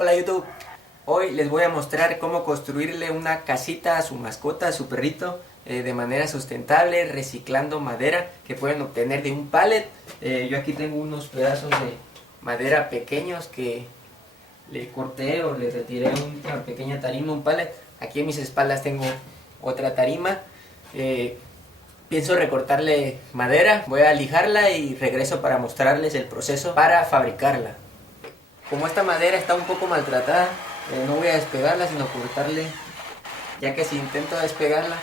Hola YouTube, hoy les voy a mostrar cómo construirle una casita a su mascota, a su perrito, de manera sustentable, reciclando madera que pueden obtener de un pallet. Yo aquí tengo unos pedazos de madera pequeños que le corté o le retiré una pequeña tarima, un pallet. Aquí en mis espaldas tengo otra tarima. Pienso recortarle madera, voy a lijarla y regreso para mostrarles el proceso para fabricarla. Como esta madera está un poco maltratada, no voy a despegarla sino cortarle, ya que si intento despegarla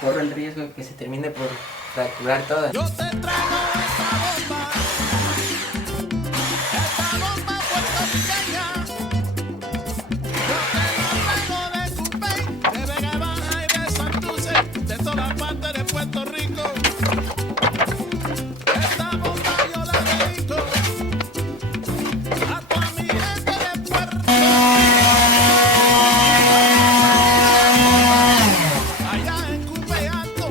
corro el riesgo de que se termine por fracturar toda. Yo te traigo esta bomba puertorriqueña. Yo te la traigo de Cupey, de Vega Baja y de Santurce, de todas partes de Puerto Rico. Esta bomba yo la dedico a toda mi gente de Puerto Rico. Allá en Cupey Alto.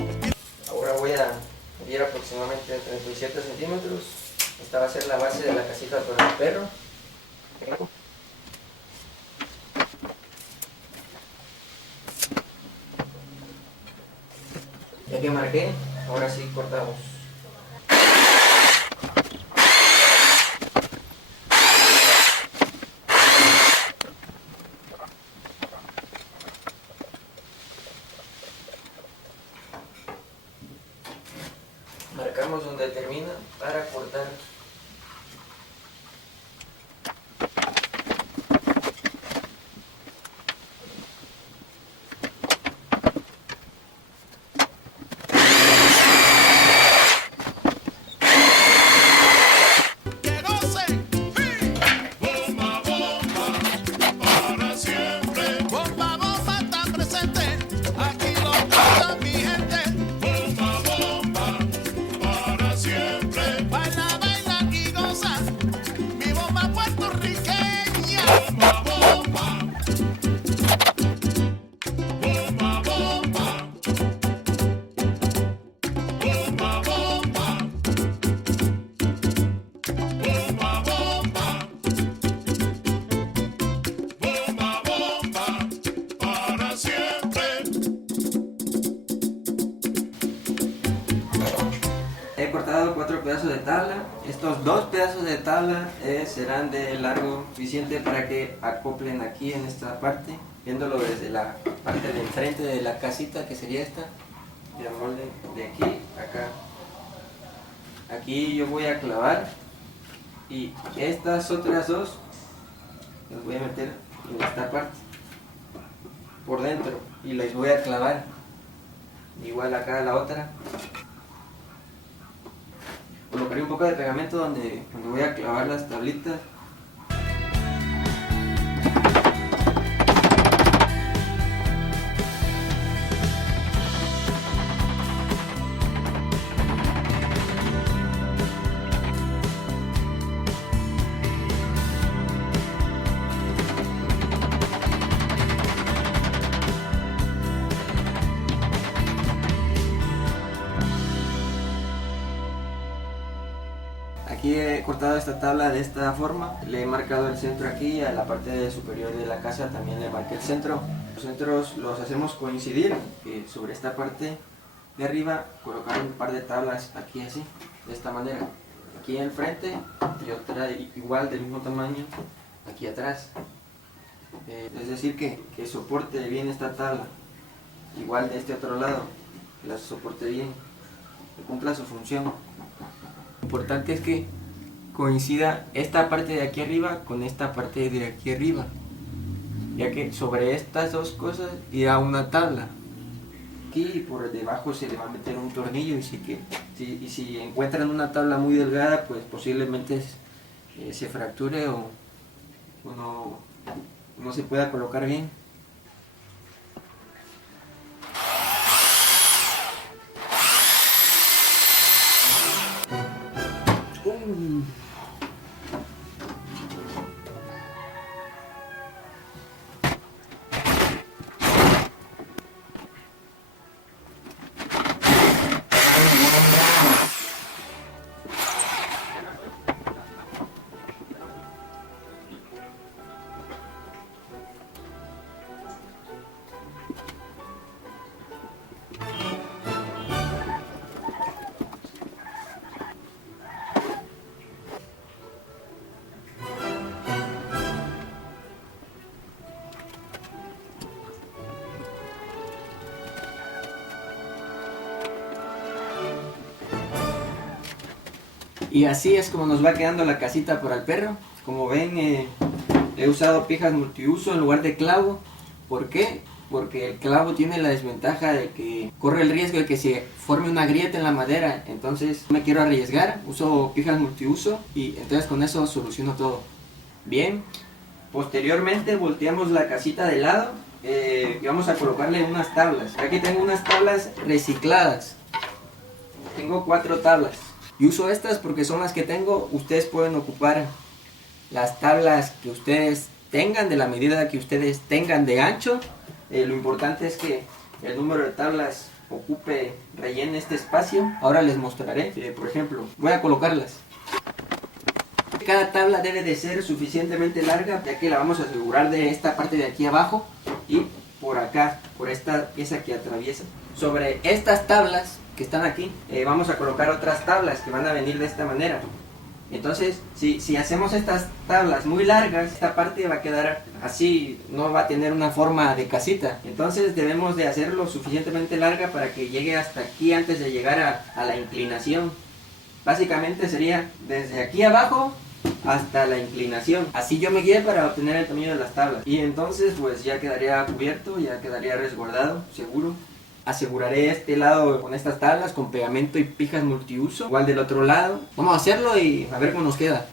Ahora voy a medir aproximadamente 37 centímetros. Esta va a ser la base de la casita para el perro. Ya que marqué, ahora sí cortamos. Marcamos donde termina para cortar. Que gocen, bomba, bomba, para siempre. Bomba, bomba está presente, aquí lo goza mi gente. Bomba, bomba, para siempre. Baila, baila y goza, mi bomba puertorriqueña. Bomba, bomba, bomba, bomba, bomba, bomba. Bomba, bomba, bomba, bomba, para siempre. He cortado 4 pedazos de tabla. Estos 2 pedazos de tabla serán de largo suficiente para que acoplen aquí en esta parte, viéndolo desde la parte de enfrente de la casita, que sería esta, y el molde de aquí a acá. Aquí yo voy a clavar y estas otras 2 las voy a meter en esta parte por dentro y les voy a clavar igual acá a la otra. Colocaré un poco de pegamento donde voy a clavar las tablitas. Aquí he cortado esta tabla de esta forma, le he marcado el centro aquí, a la parte superior de la casa también le marqué el centro. Los centros los hacemos coincidir, sobre esta parte de arriba colocar un par de tablas aquí así, de esta manera. Aquí en el frente y otra igual del mismo tamaño aquí atrás. Es decir que soporte bien esta tabla, igual de este otro lado, que la soporte bien, que cumpla su función. Lo importante es que coincida esta parte de aquí arriba con esta parte de aquí arriba, ya que sobre estas dos cosas irá una tabla. Aquí por debajo se le va a meter un tornillo y si encuentran una tabla muy delgada, pues posiblemente se fracture o no se pueda colocar bien. Y así es como nos va quedando la casita para el perro. Como ven, he usado pijas multiuso en lugar de clavo. ¿Por qué? Porque el clavo tiene la desventaja de que corre el riesgo de que se forme una grieta en la madera. Entonces no me quiero arriesgar, uso pijas multiuso y entonces con eso soluciono todo. Bien, posteriormente volteamos la casita de lado y vamos a colocarle unas tablas. Aquí tengo unas tablas recicladas. Tengo 4 tablas y uso estas porque son las que tengo. Ustedes pueden ocupar las tablas que ustedes tengan, de la medida que ustedes tengan de ancho. Lo importante es que el número de tablas rellene este espacio. Ahora les mostraré. Por ejemplo, voy a colocarlas. Cada tabla debe de ser suficientemente larga, ya que la vamos a asegurar de esta parte de aquí abajo y por acá, por esta pieza que atraviesa. Sobre estas tablas que están aquí, vamos a colocar otras tablas que van a venir de esta manera. Entonces, si hacemos estas tablas muy largas, esta parte va a quedar así, no va a tener una forma de casita. Entonces debemos de hacerlo suficientemente larga para que llegue hasta aquí antes de llegar a la inclinación. Básicamente sería desde aquí abajo hasta la inclinación. Así yo me guié para obtener el tamaño de las tablas. Y entonces pues ya quedaría cubierto, ya quedaría resguardado, seguro. Aseguraré este lado con estas tablas con pegamento y pijas multiuso. Igual del otro lado. Vamos a hacerlo y a ver cómo nos queda.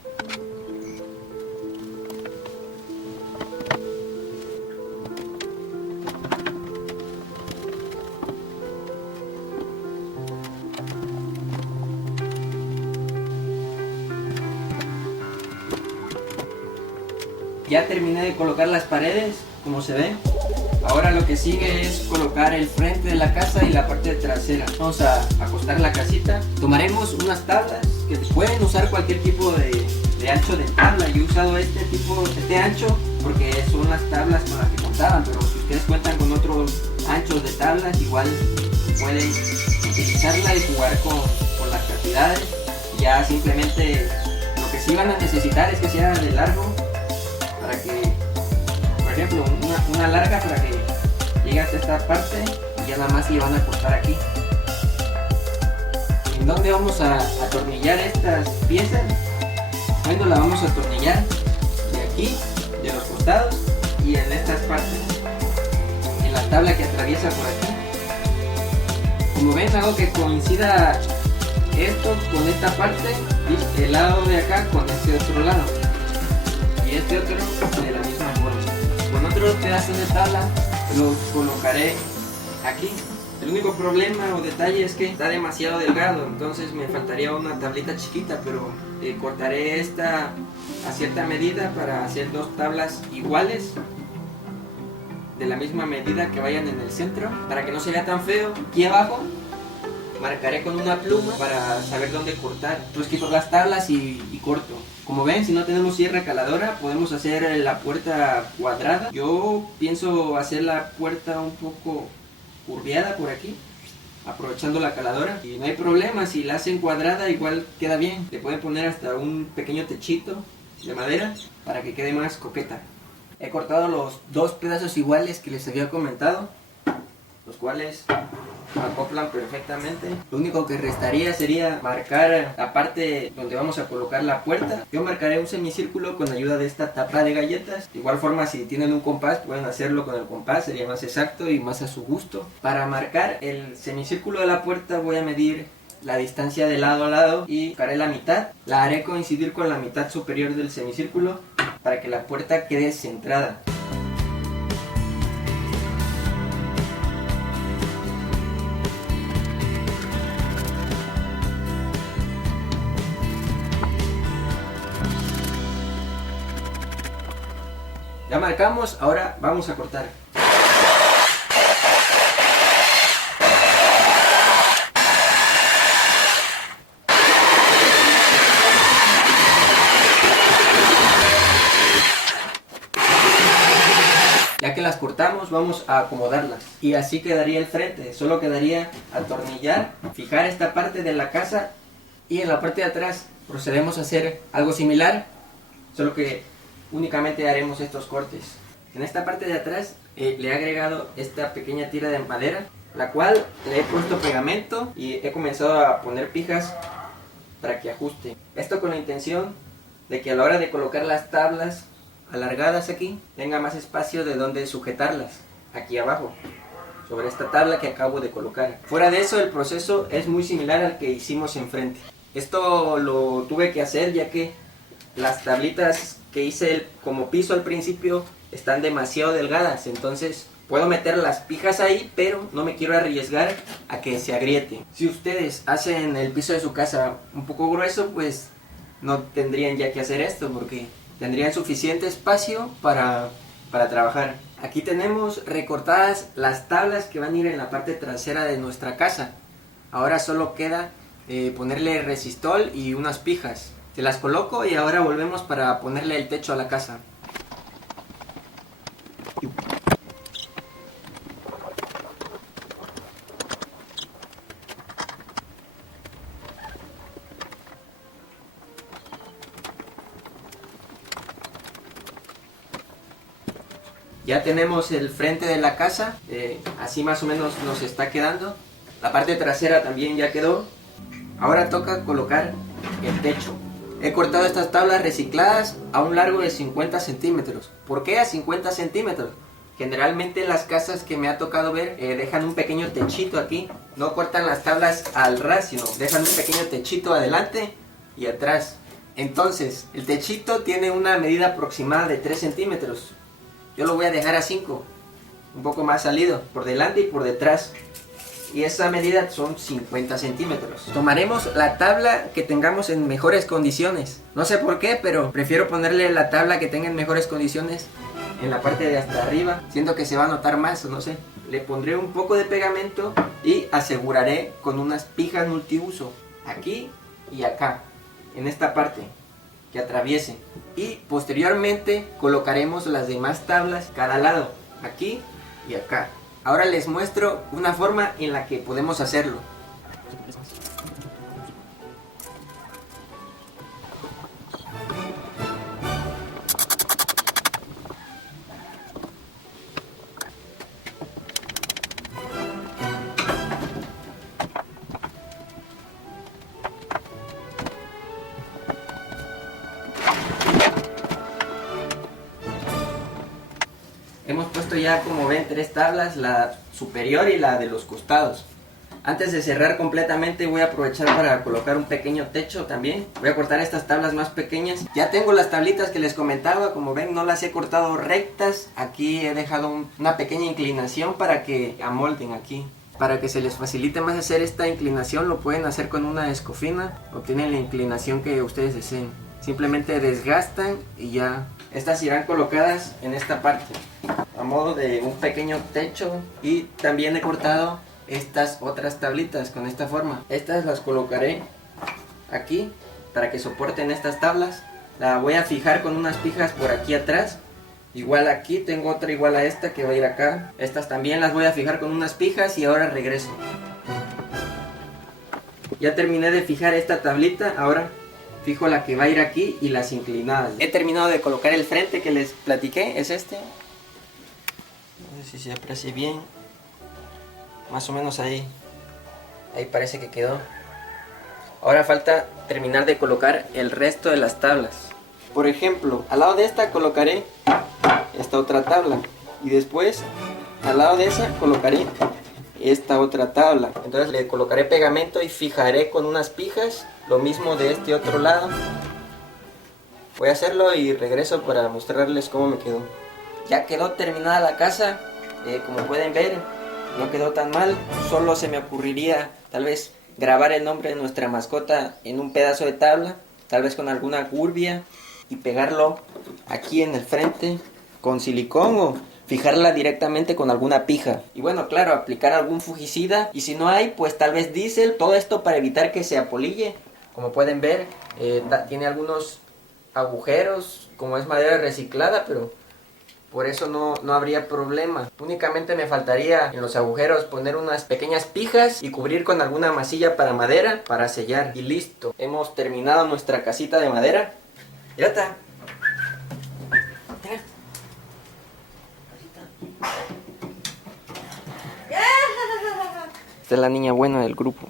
Ya terminé de colocar las paredes, como se ve. Ahora lo que sigue es colocar el frente de la casa y la parte trasera. Vamos a acostar la casita. Tomaremos unas tablas que pueden usar cualquier tipo de ancho de tabla. Yo he usado este ancho porque son las tablas con las que contaban, pero si ustedes cuentan con otros anchos de tablas, igual pueden utilizarla y jugar con las cantidades. Ya simplemente lo que sí van a necesitar es que sea de largo, para que, por ejemplo, una larga para que llegue hasta esta parte y ya nada más le van a cortar aquí. ¿En dónde vamos a atornillar estas piezas? Bueno, la vamos a atornillar de aquí, de los costados y en estas partes, en la tabla que atraviesa por aquí. Como ven, hago que coincida esto con esta parte y el lado de acá con este otro lado y este otro de la misma forma. Con otros pedazos de tabla los colocaré aquí. El único problema o detalle es que está demasiado delgado, entonces me faltaría una tablita chiquita, pero cortaré esta a cierta medida para hacer 2 tablas iguales de la misma medida que vayan en el centro, para que no se vea tan feo. Aquí abajo marcaré con una pluma para saber dónde cortar. Entonces quito las tablas y corto. Como ven, si no tenemos sierra caladora, podemos hacer la puerta cuadrada. Yo pienso hacer la puerta un poco curviada por aquí, aprovechando la caladora. Y no hay problema, si la hacen cuadrada igual queda bien. Le pueden poner hasta un pequeño techito de madera para que quede más coqueta. He cortado los 2 pedazos iguales que les había comentado, los cuales acoplan perfectamente. Lo único que restaría sería marcar la parte donde vamos a colocar la puerta. Yo marcaré un semicírculo con ayuda de esta tapa de galletas. De igual forma, si tienen un compás pueden hacerlo con el compás, sería más exacto y más a su gusto. Para marcar el semicírculo de la puerta voy a medir la distancia de lado a lado y buscaré la mitad. La haré coincidir con la mitad superior del semicírculo para que la puerta quede centrada. Ya marcamos, ahora vamos a cortar. Ya que las cortamos, vamos a acomodarlas. Y así quedaría el frente. Solo quedaría atornillar, fijar esta parte de la casa. Y en la parte de atrás procedemos a hacer algo similar, solo que únicamente haremos estos cortes. En esta parte de atrás le he agregado esta pequeña tira de madera, la cual le he puesto pegamento y he comenzado a poner pijas para que ajuste. Esto con la intención de que a la hora de colocar las tablas alargadas aquí, tenga más espacio de donde sujetarlas, aquí abajo, sobre esta tabla que acabo de colocar. Fuera de eso, el proceso es muy similar al que hicimos enfrente. Esto lo tuve que hacer ya que las tablitas que hice como piso al principio están demasiado delgadas, entonces puedo meter las pijas ahí, pero no me quiero arriesgar a que se agriete. Si ustedes hacen el piso de su casa un poco grueso, pues no tendrían ya que hacer esto, porque tendrían suficiente espacio para trabajar. Aquí tenemos recortadas las tablas que van a ir en la parte trasera de nuestra casa. Ahora solo queda ponerle resistol y unas pijas. Se las coloco y ahora volvemos para ponerle el techo a la casa. Ya tenemos el frente de la casa, así más o menos nos está quedando. La parte trasera también ya quedó. Ahora toca colocar el techo. He cortado estas tablas recicladas a un largo de 50 centímetros. ¿Por qué a 50 centímetros? Generalmente las casas que me ha tocado ver dejan un pequeño techito aquí. No cortan las tablas al ras, sino dejan un pequeño techito adelante y atrás. Entonces, el techito tiene una medida aproximada de 3 centímetros. Yo lo voy a dejar a 5, un poco más salido, por delante y por detrás. Y esa medida son 50 centímetros. Tomaremos la tabla que tengamos en mejores condiciones. No sé por qué, pero prefiero ponerle la tabla que tenga en mejores condiciones en la parte de hasta arriba. Siento que se va a notar más, o no sé. Le pondré un poco de pegamento y aseguraré con unas pijas multiuso. Aquí y acá, en esta parte, que atraviese. Y posteriormente colocaremos las demás tablas cada lado, aquí y acá. Ahora les muestro una forma en la que podemos hacerlo. Hemos puesto ya, como ven, 3 tablas, la superior y la de los costados. Antes de cerrar completamente voy a aprovechar para colocar un pequeño techo también. Voy a cortar estas tablas más pequeñas. Ya tengo las tablitas que les comentaba, como ven no las he cortado rectas. Aquí he dejado una pequeña inclinación para que amolden aquí. Para que se les facilite más hacer esta inclinación, lo pueden hacer con una escofina. Obtienen la inclinación que ustedes deseen. Simplemente desgastan y ya. Estas irán colocadas en esta parte, a modo de un pequeño techo. Y también he cortado estas otras tablitas con esta forma. Estas las colocaré aquí para que soporten estas tablas. La voy a fijar con unas pijas por aquí atrás. Igual aquí tengo otra igual a esta que va a ir acá. Estas también las voy a fijar con unas pijas y ahora regreso. Ya terminé de fijar esta tablita, ahora fijo la que va a ir aquí y las inclinadas. He terminado de colocar el frente que les platiqué, es este. No sé si se aprecia bien. Más o menos ahí parece que quedó. Ahora falta terminar de colocar el resto de las tablas. Por ejemplo, al lado de esta colocaré esta otra tabla. Y después, al lado de esa colocaré esta otra tabla. Entonces le colocaré pegamento y fijaré con unas pijas. Lo mismo de este otro lado. Voy a hacerlo y regreso para mostrarles cómo me quedó. Ya quedó terminada la casa. Como pueden ver, no quedó tan mal. Solo se me ocurriría tal vez grabar el nombre de nuestra mascota en un pedazo de tabla, tal vez con alguna gurbia, y pegarlo aquí en el frente con silicón o fijarla directamente con alguna pija. Y bueno, claro, aplicar algún fungicida, y si no hay, pues tal vez diésel. Todo esto para evitar que se apolille. Como pueden ver, tiene algunos agujeros, como es madera reciclada, pero por eso no habría problema. Únicamente me faltaría en los agujeros poner unas pequeñas pijas y cubrir con alguna masilla para madera para sellar. Y listo, hemos terminado nuestra casita de madera. Ya está. Mira. Esta es la niña buena del grupo.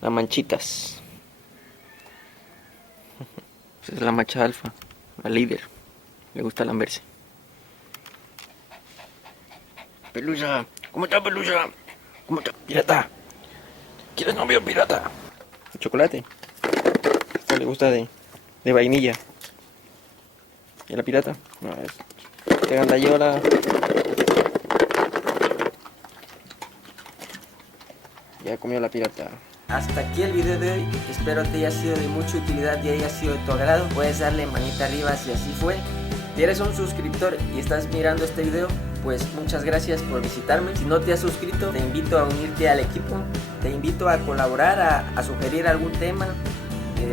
La Manchitas. es la macha alfa, la líder. Le gusta lamberse. Pelusa, ¿cómo está, Pelusa? ¿Cómo está? Pirata. ¿Quieres novio, pirata? Chocolate. Esto le gusta de vainilla. ¿Y la pirata? No, es que gandayola. Ya comió la pirata. Hasta aquí el video de hoy. Espero te haya sido de mucha utilidad y haya sido de tu agrado. Puedes darle manita arriba si así fue. Si eres un suscriptor y estás mirando este video, pues muchas gracias por visitarme. Si no te has suscrito, te invito a unirte al equipo. Te invito a colaborar, a sugerir algún tema.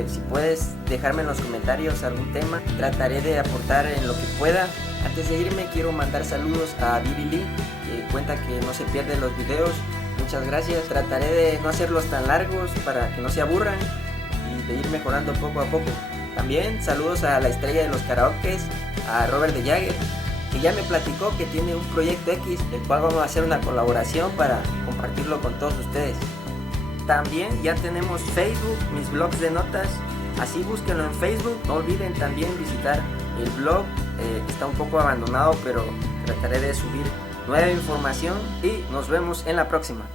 Si puedes dejarme en los comentarios algún tema, trataré de aportar en lo que pueda. Antes de irme quiero mandar saludos a Billy Lee, que cuenta que no se pierden los videos. Muchas gracias. Trataré de no hacerlos tan largos para que no se aburran y de ir mejorando poco a poco. También saludos a la estrella de los karaokes, a Robert de Jagger, que ya me platicó que tiene un proyecto X, el cual vamos a hacer una colaboración para compartirlo con todos ustedes. También ya tenemos Facebook, mis blogs de notas, así búsquenlo en Facebook. No olviden también visitar el blog, está un poco abandonado, pero trataré de subir nueva información y nos vemos en la próxima.